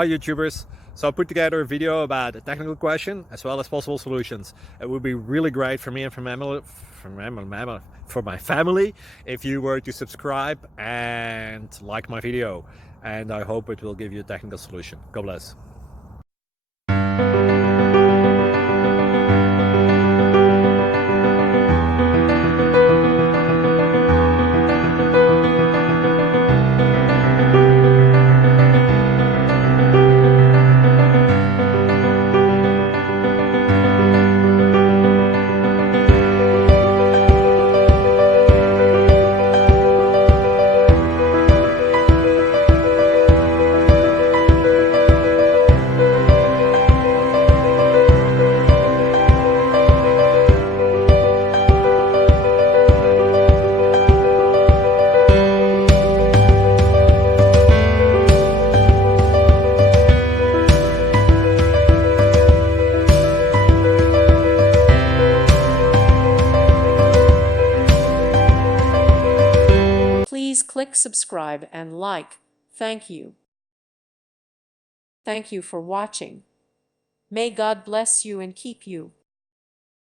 Hi YouTubers! So I put together a video about a technical question as well as possible solutions. It would be really great for me and for my family if you were to subscribe and like my video, and I hope it will give you a technical solution. God bless. Please click subscribe and like. Thank you. Thank you for watching. May God bless you and keep you.